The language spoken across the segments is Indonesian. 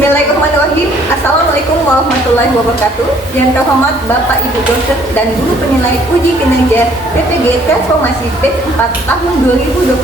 Bismillahirrahmanirrahim. Assalamualaikum warahmatullahi wabarakatuh. Yang terhormat Bapak Ibu dosen dan guru penilai uji kinerja PPG Transformasi Batch 4 tahun 2025.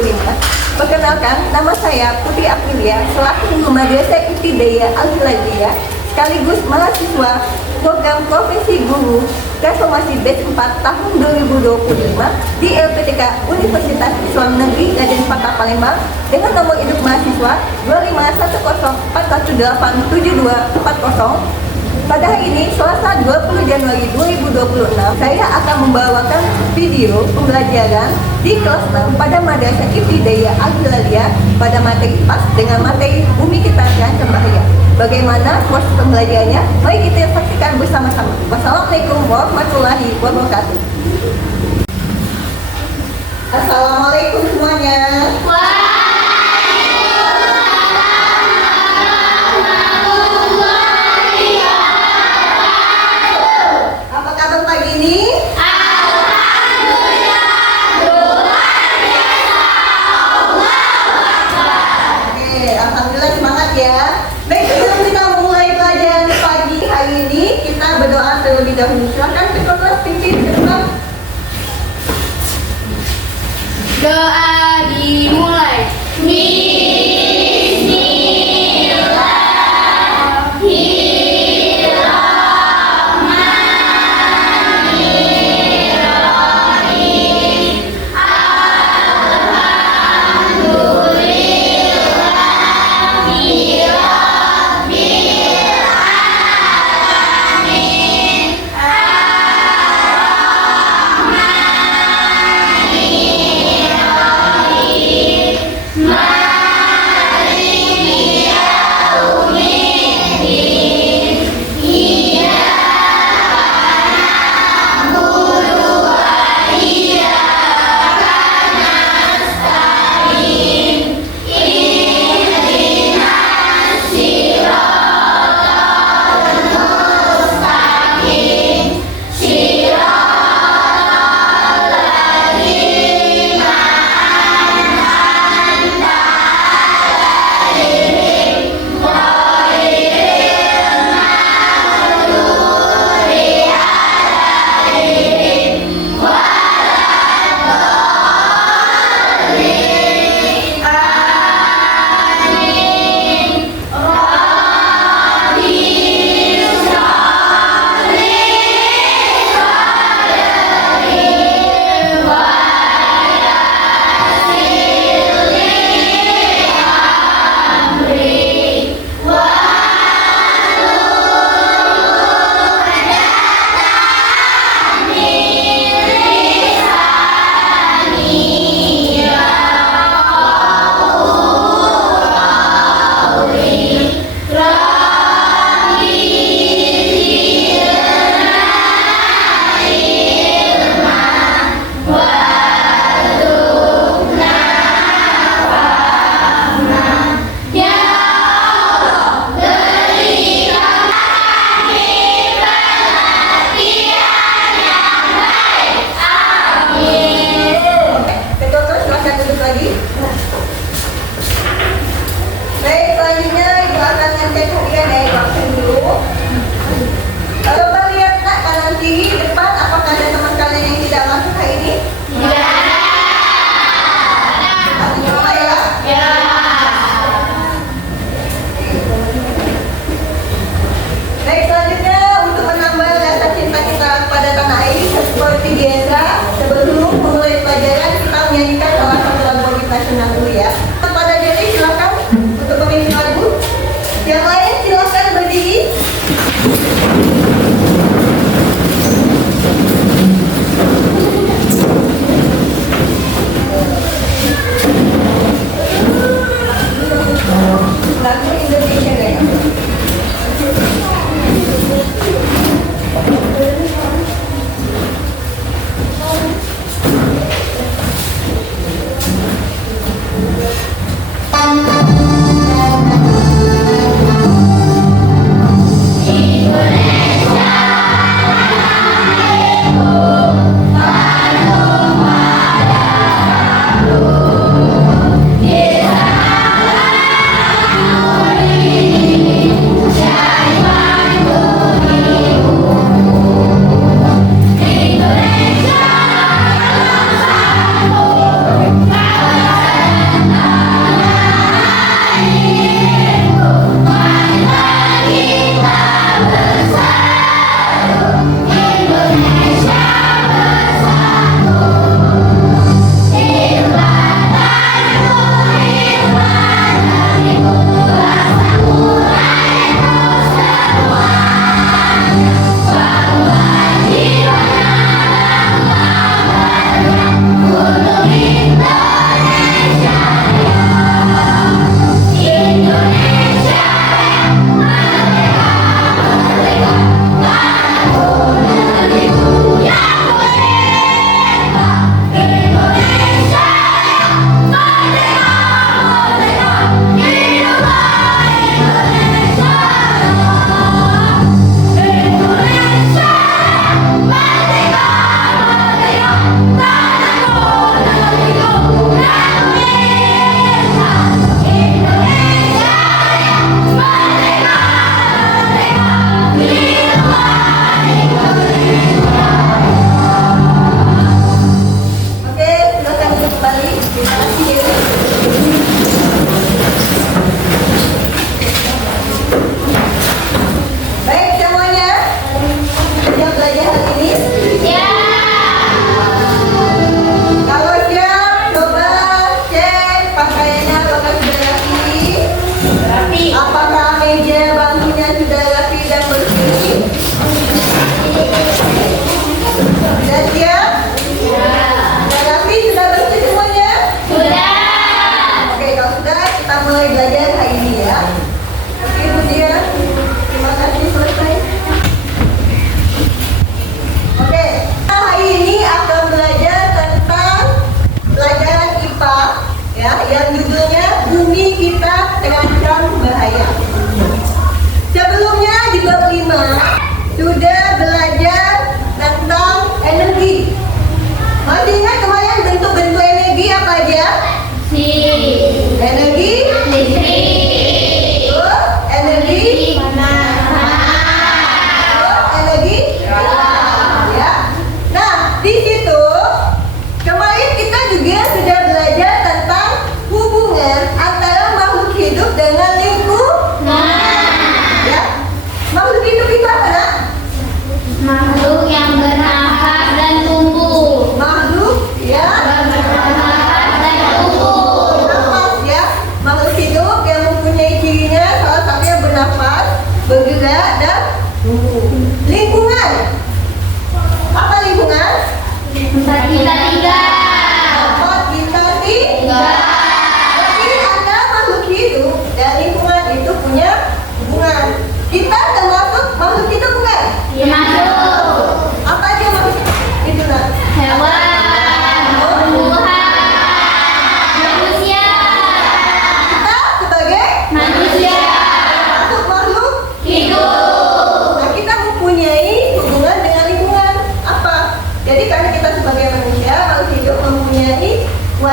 Perkenalkan, nama saya Putri Aprilia selaku Guru Madrasah Ibtidaiyah Al-Hilaliah sekaligus mahasiswa program profesi guru Transformasi Batch 4 tahun 2025 di LPTK Universitas Islam Negeri Raden Patah Palembang dengan nomor induk mahasiswa 251087240. Pada hari ini, Selasa 20 Januari 2026, saya akan membawakan video pembelajaran di kelas 6 pada Madrasah Ibtidaiyah Al-Hilaliah pada materi PAS dengan materi Bumi Kita Terancam Bahaya. Bagaimana proses pembelajarannya? Mari kita saksikan bersama-sama. Wassalamualaikum warahmatullahi wabarakatuh. Assalamualaikum semuanya. Apa kabar pagi ini? Alhamdulillah, semangat ya. Baik, sebelum kita memulai pelajaran pagi hari ini, kita berdoa terlebih dahulu. Silakan ketua kelas pimpin ke depan. Doa dimulai.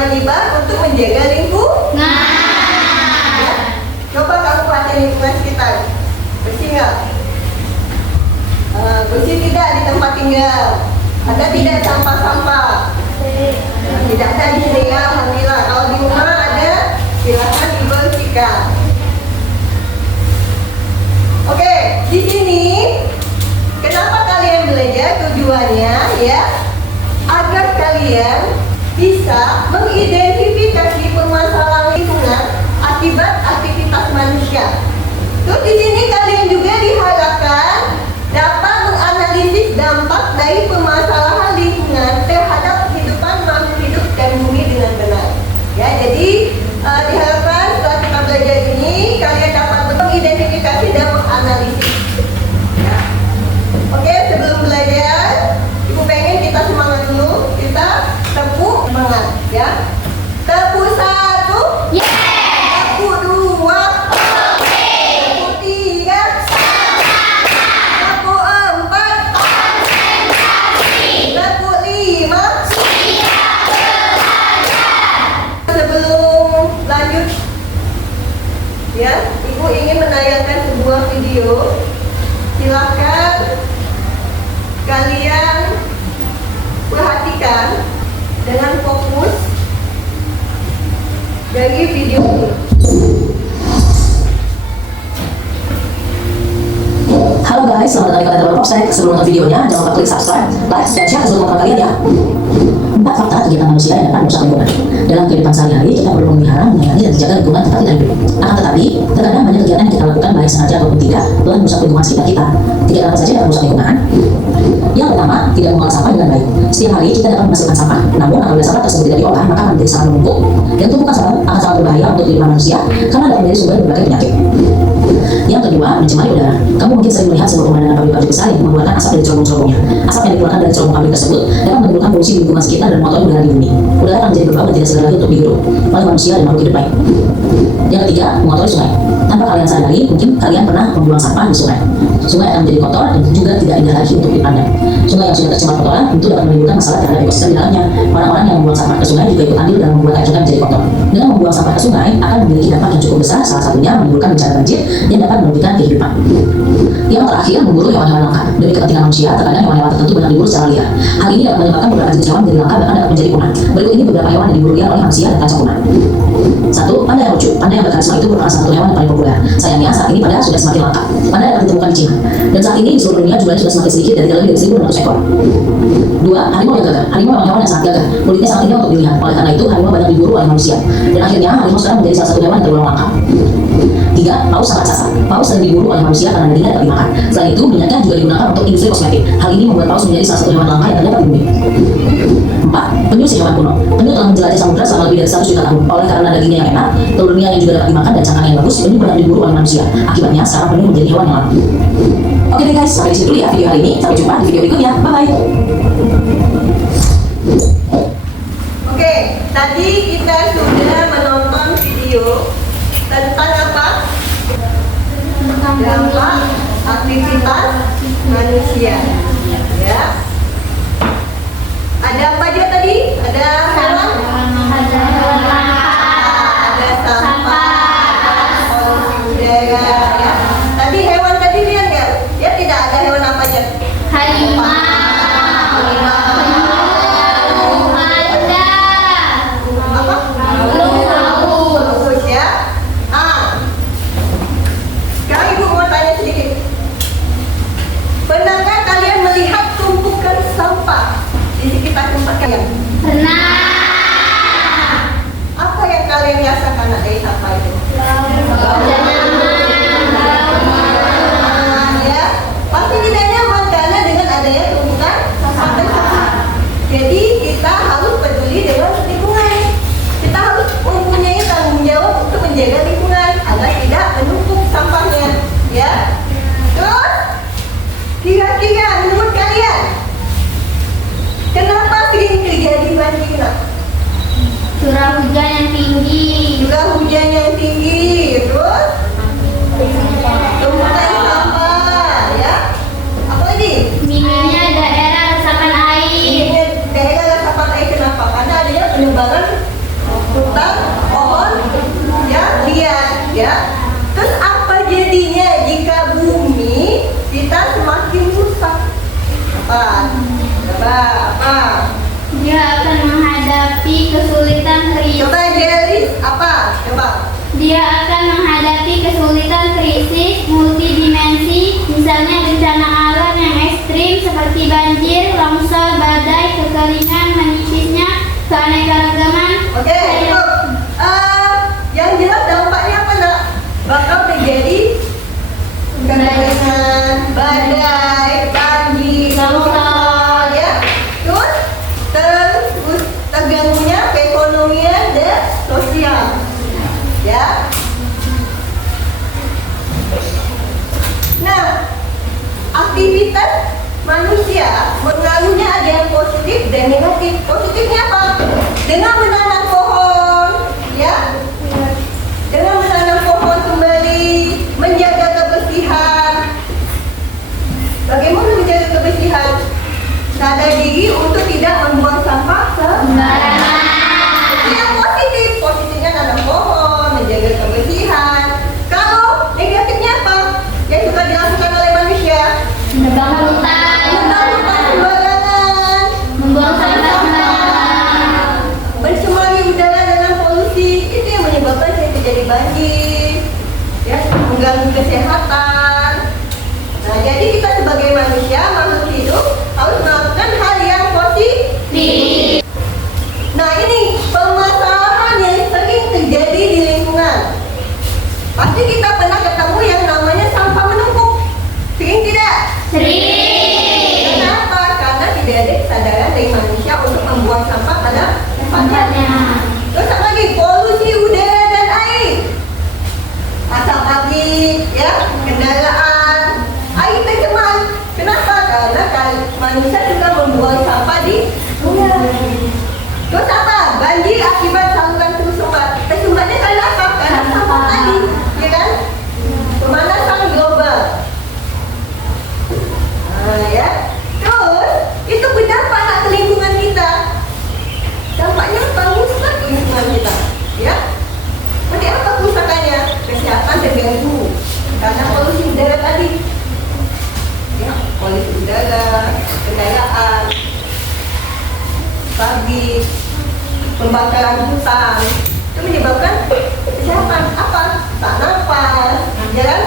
berkewajiban untuk menjaga lingkungan. Ya. Coba kamu perhatikan lingkungan sekitar. Bersih nggak? Bersih tidak di tempat tinggal? Ada tidak sampah-sampah? Tidak ada di sini ya, alhamdulillah. Kalau di rumah ada, silakan dibersihkan. Oke, di sini kenapa kalian belajar? Tujuannya ya, agar kalian bisa mengidentifikasi permasalahan lingkungan akibat aktivitas manusia. Terus di sini kalian juga diharapkan dapat menganalisis dampak dari permasalahan lingkungan terhadap kehidupan makhluk hidup dan bumi dengan benar. Ya, jadi diharapkan setelah kita belajar ini kalian dapat mengidentifikasi dan menganalisis. Ya. Oke, sebelum belajar, Ibu pengen kita semangat dulu. Kita tepuk semangat, ya. Tepuk 1. Tepuk 2. Tepuk 3. Tepuk 4. Tepuk 5. Sebelum lanjut, ya, Ibu ingin menayangkan sebuah video. Silakan kalian perhatikan dengan fokus dari video ini. Halo guys, selamat datang di kanal Develop Offset. Sebelum nonton videonya, jangan lupa klik subscribe, like, dan share ke seluruh teman kalian ya. 4 fakta kegiatan manusia yang dapat merusak lingkungan. Dalam kehidupan sehari-hari, kita perlu memelihara, menyayangi, dan menjaga lingkungan tempat kita hidup. Akan tetapi, terkadang banyak kegiatan yang kita lakukan baik sengaja ataupun tidak telah merusak lingkungan sekitar kita. 3 apa saja yang merusak lingkungan? Yang pertama, tidak mengolah sampah dengan baik. Setiap hari kita dapat menghasilkan sampah, namun apabila sampah tersebut tidak diolah, maka akan menjadi sangat menumpuk. Dan tumpukan sampah akan sangat berbahaya untuk kehidupan manusia karena dapat menjadi sumber berbagai penyakit. Yang kedua, mencemari udara. Kamu mungkin sering melihat sebuah pemandangan pabrik-pabrik besar yang mengeluarkan asap dari cerobong-cerobongnya. Asap yang dikeluarkan dari cerobong pabrik tersebut dapat menimbulkan polusi di lingkungan sekitar dan mengotori udara di bumi. Udara akan menjadi berbau dan tidak segar lagi untuk dihirup oleh manusia dan makhluk hidup lain. Yang ketiga, mengotori sungai. Tanpa kalian sadari, mungkin kalian pernah membuang sampah di sungai. Sungai akan menjadi kotor dan juga tidak indah lagi untuk dipandang. Sungai yang sudah tercemar kotoran tentu dapat menimbulkan masalah terhadap ekosistem di dalamnya. Orang-orang yang membuang sampah ke sungai juga ikut andil dalam membuat air sungai menjadi kotor. Dengan membuang sampah ke sungai akan memiliki dampak yang cukup besar, salah satunya menimbulkan bencana banjir yang dapat merugikan kehidupan. Yang terakhir, memburu hewan-hewan langka. Demi kepentingan manusia, terkadang hewan-hewan tertentu banyak diburu secara liar. Hal ini dapat menyebabkan beberapa jenis hewan menjadi langka bahkan dapat menjadi punah. Berikut ini beberapa hewan yang diburu liar oleh manusia dan terancam punah. 1. Panda yang lucu. Panda yang berkarisma itu merupakan salah satu hewan yang paling populer. Sayangnya saat ini panda sudah semakin langka. Panda dapat ditemukan di Cina. Dan saat ini di seluruh dunia jumlahnya sudah semakin sedikit dan tidak lebih dari 1.600 ekor. 2. Harimau yang gagah. Harimau memang hewan yang sangat gagah. Kulitnya sangat indah untuk dilihat. Oleh karena itu, harimau banyak diburu oleh manusia. Dan akhirnya harimau sekarang menjadi salah satu hewan yang tergolong langka. 3. Paus sang raksasa. Paus sering diburu oleh manusia karena dagingnya dapat dimakan. Selain itu, minyaknya juga digunakan untuk industri kosmetik. Hal ini membuat paus menjadi salah satu hewan langka yang terdapat di bumi. 4. Penyu si hewan kuno. Penyu telah menjelajah samudra selama lebih dari 100 juta tahun. Oleh karena dagingnya yang enak, telurnya yang juga dapat dimakan dan cangkangnya yang bagus, penyu banyak diburu oleh manusia. Akibatnya, sekarang penyu menjadi hewan yang langka. Oke deh guys, sampai di sini dulu ya video hari ini. Sampai jumpa di video berikutnya. Bye-bye. Oke, tadi kita sudah menonton video tentang apa? Dampak aktivitas manusia. Ya. Ada apa aja tadi? Ada hewan? Ada sampah, polusi udara. Ya. Tadi hewan tadi lihat nggak? Ya, tidak ada hewan apa aja? Bagus ya. Sekarang Ibu mau tanya sedikit. Pernahkah kalian melihat tumpukan sampah di sekitar tempat kalian? Apa yang kalian rasakan dari sampah itu? Ya, pasti tidak nyaman karena dengan adanya tumpukan sampah. Jadi kita harus peduli dengan lingkungan. Kita harus mempunyai tanggung jawab untuk menjaga lingkungan agar tidak menumpuk sampahnya. Ya. Terus, kira-kira menurut kalian, kenapa sering terjadi banjir? Curah hujan yang tinggi. Curah hujan yang tinggi, terus tumpukan sampah, ya. Apa lagi? Minimnya daerah resapan air. Ini daerah resapan air, kenapa? Karena adanya penebangan Coba apa? Dia akan menghadapi kesulitan krisis. Coba Jelis apa? Coba. Dia akan menghadapi kesulitan krisis multidimensi, misalnya bencana alam yang ekstrim seperti banjir, longsor, badai, kekeringan, menipisnya keanekaragaman. Oke, cukup. Yang jelas dampaknya apa nak? Bakal terjadi kekeringan, badai, banjir, longsor, ya. Terus terganggunya perekonomian dan sosial, ya. Nah, aktivitas manusia pengaruhnya ada yang positif dan negatif. Positifnya apa? Dengan menanam pohon, ya. Dengan menanam pohon kembali, menjaga kebersihan. Bagaimana menjaga kebersihan? Sadar diri untuk tidak membuang sampah sembarangan. Itu yang positif. Positifnya nanam pohon, menjaga kebersihan. Kalau negatifnya apa? Yang suka dilakukan oleh manusia? Menebang hutan, Menebang hutan sembarangan, membuang sampah sembarangan, mencemari udara dengan polusi. Itu yang menyebabkan terjadi banjir, ya, mengganggu kesehatan. Nah, jadi kita sebagai manusia, makhluk hidup harus melakukan hal yang positif. Nah, ini permasalahan yang sering terjadi di lingkungan. Pasti kita pernah ketemu yang namanya sampah menumpuk. Sering tidak? sering. Kenapa? Karena tidak ada kesadaran dari manusia untuk membuang sampah pada tempatnya. Terus apa lagi? Polusi udara dan air. Asap pabrik, ya, kendaraan, air tercemar. Kenapa? Karena manusia juga membuang sampah di sungai. Terus apa? Banjir akibat saluran tersumbatnya karena apa? Karena sampah tadi, ya kan? Pemanasan global. Nah, ya. Terus itu berdampak ke lingkungan kita. Dampaknya apa? Rusak lingkungan kita, ya. Seperti apa kerusakannya? Kesehatan terganggu karena polusi udara tadi, ya, polusi udara, kendaraan, pabrik, pembakaran hutan, itu menyebabkan kesehatan apa? Tak nafas, ya kan?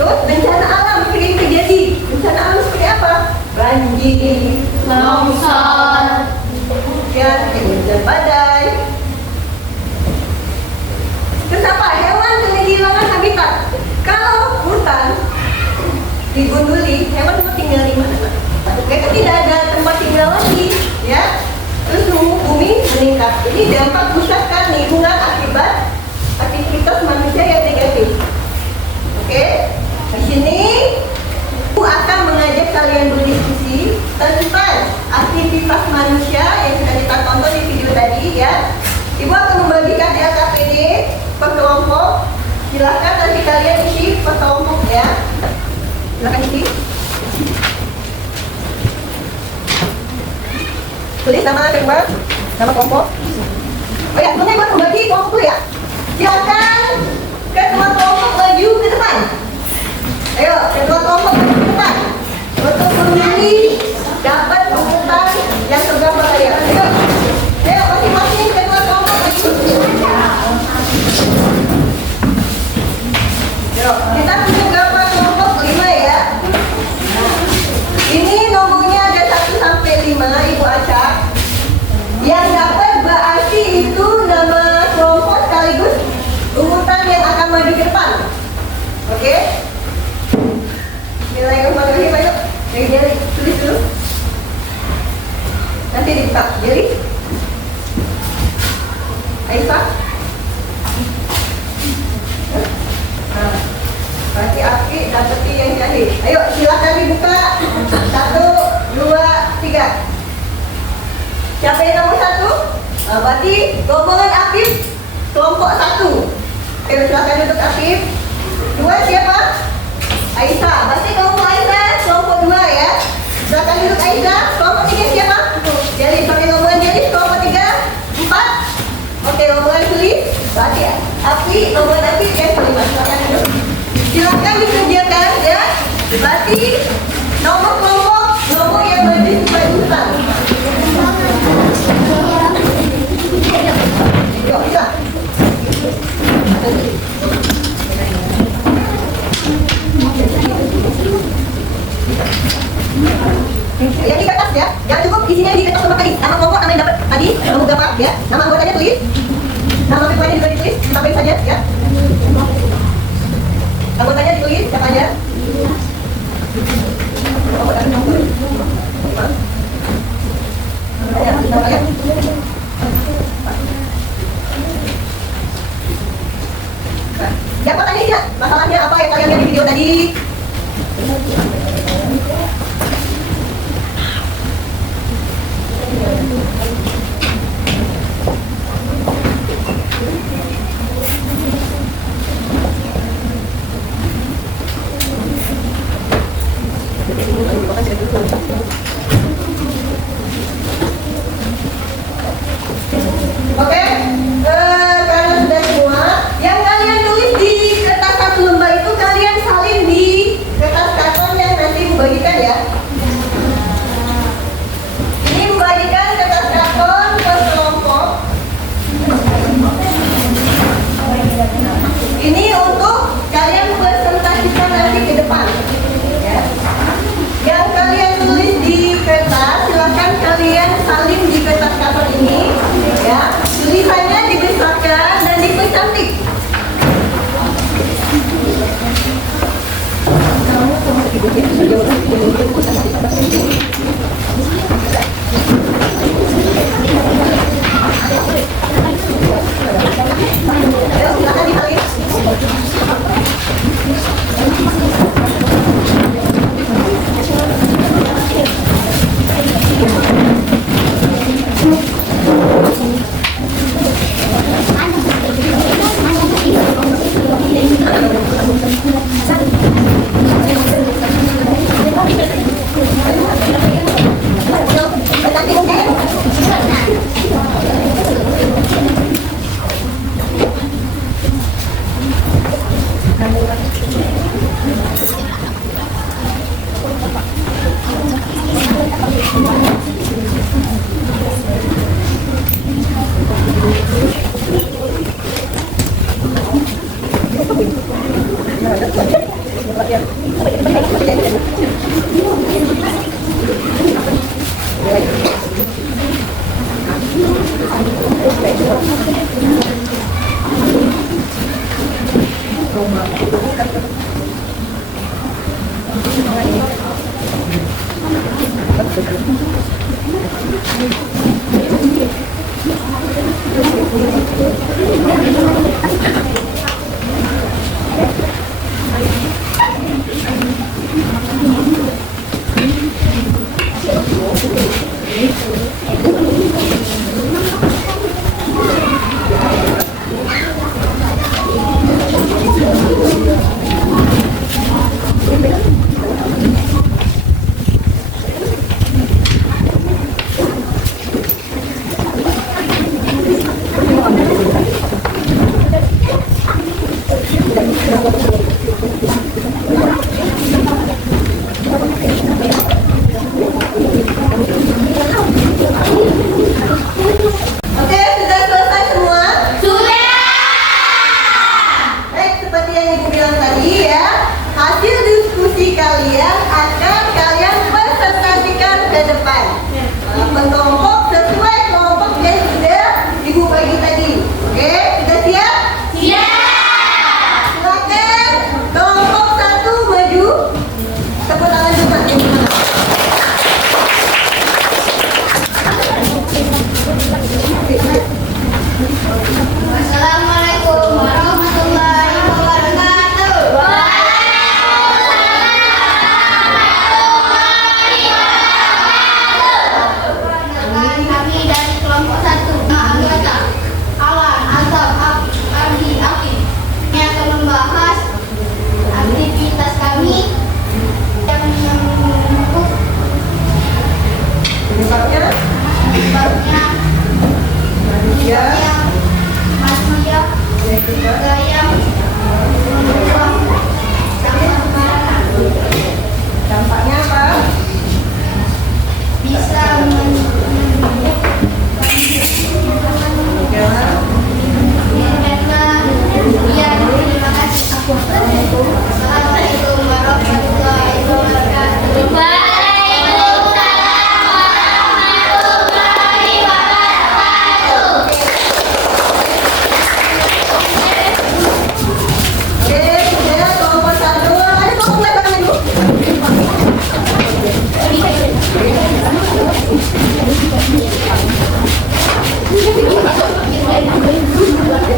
Terus bencana alam sering terjadi. Bencana alam seperti apa? Banjir, Longsor, ya, hujan badai. Terus apa? Hewan yang kehilangan habitat. Kalau hutan digunduli, hewan mau tinggal di mana? Mereka tidak ada tempat tinggal lagi, ya. Terus suhu bumi meningkat. Ini dampak kerusakan lingkungan akibat aktivitas manusia yang negatif. Oke, di sini aku akan mengajak kalian berdiskusi tentang aktivitas manusia yang sudah kita tonton di video tadi, ya. Ibu akan membagikan LKPD per kelompok. Silahkan nanti kalian isi per kelompok, ya. Silahkan isi. Tulis nama kedua, nama kelompok. Oh ya, sebenarnya ibu membagi kelompok dulu, ya. Silakan ketua kelompok maju ke depan. Ayo, ketua kelompok maju ke depan. Untuk mengundi dapat urutan yang tergambar ya. Ayo, ayo masing-masing ketua kelompok maju. Ayo, kita punya gambar kelompok 5, ya. Ini nomornya ada 1 sampai 5, Ibu acak. Yang dapat berarti itu nama kelompok sekaligus urutan yang akan maju ke depan. Oke? Bismillahirrahmanirrahim. Ayo, dari tulis dulu. Nanti dibuka. Jari. Aisyah. Nah, berarti Aki dapat yang jahit. Ayo, silakan dibuka. 1, 2, 3. Siapa yang nomor 1? Berarti rombongan Akif kelompok 1. Ayo, silakan duduk Akif. 2 siapa? Aisyah. Berarti kelompok Aisyah kelompok 2, ya. Silakan duduk Aisyah. Kelompok 3 siapa? Jadi pakai rombongan jadi kelompok 3, 4. Oke, rombongan Sulis. Berarti Aki, rombongan Aki yang kelima. Silakan duduk. Silakan dikerjakan, ya. Berarti nomor kelompok nomor Yuk, bisa. Yang di kertas ya, jangan cukup isinya di kertas sama kali. Nama kelompok, nama yang dapat tadi, nomor berapa ya. Nama anggotanya tulis, nama ketuanya juga ditulis, tambahin saja ya. Anggotanya ditulis, siapa aja. Ya, makanya lihat masalahnya apa yang kalian lihat di video tadi. Oke, karena sudah semua, yang kalian tulis di kertas satu lembar itu kalian salin di kertas karton yang nanti membagikan ya. Ini membagikan kertas karton ke kelompok. Ini untuk kalian presentasikan nanti ke depan. Ya. Yang kalian tulis di kertas, silakan kalian salin di kertas karton ini. Ya. Tulisannya dibesarkan dan dipercantik. Ayo, silakan disalin. Oke, sudah selesai semua? Sudah. Baik, seperti yang Ibu bilang tadi ya, hasil diskusi kalian akan kalian presentasikan ke depan. Kelompok sesuai kelompok yang sudah Ibu bagi tadi. Oke, sudah siap? Siap. Silakan kelompok 1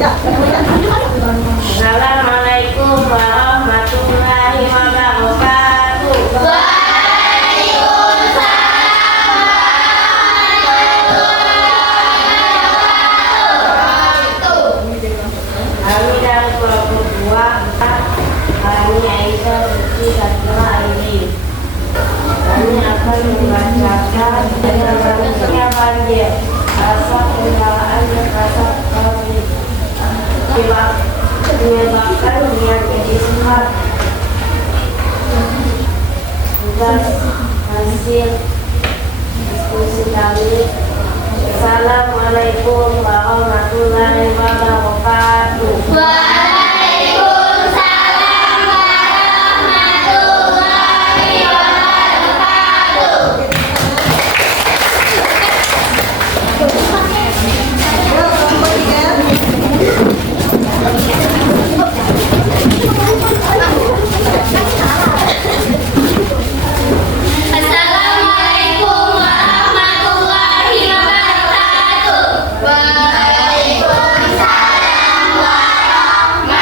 Assalamualaikum warahmatullahi wabarakatuh. Kami dari kelompok 2, kami Aisyah Suci Sakila Aini. Kami akan membacakan manusia banjir, asap kendaraan dan asap pabrik menyebabkan penyakit ispat. Tugas hasil diskusi kami. Assalamualaikum warahmatullahi wabarakatuh. Waalaikumsalam warahmatullahi wabarakatuh. Yuk, kelompok 3. Assalamualaikum warahmatullahi wabarakatuh. Waalaikumsalam warahmatullahi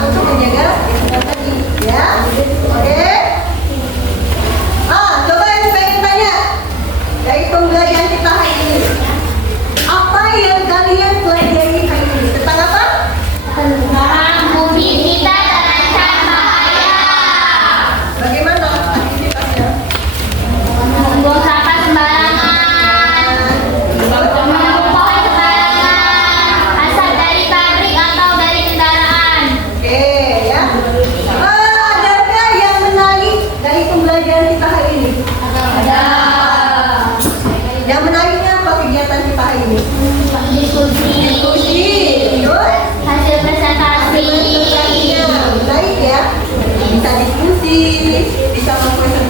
untuk menjaga kesehatan tadi, ya. Oke. Coba yang pengen tanya dari pembelajaran kita hari ini. Apa yang kalian pelajari hari ini? Tentang apa? Tentang bumi kita terancam bahaya. Bagaimana aktivitasnya? Membuang sampah sembarangan, menebang pohon sembarangan, asap dari pabrik atau dari kendaraan. Oke, ya. Adakah yang menarik dari pembelajaran kita hari ini? Ada Yang menariknya apa kegiatan kita hari ini? diskusi, Terus? hasil presentasi. Menarik ya. Bisa diskusi, bisa mempresentasikan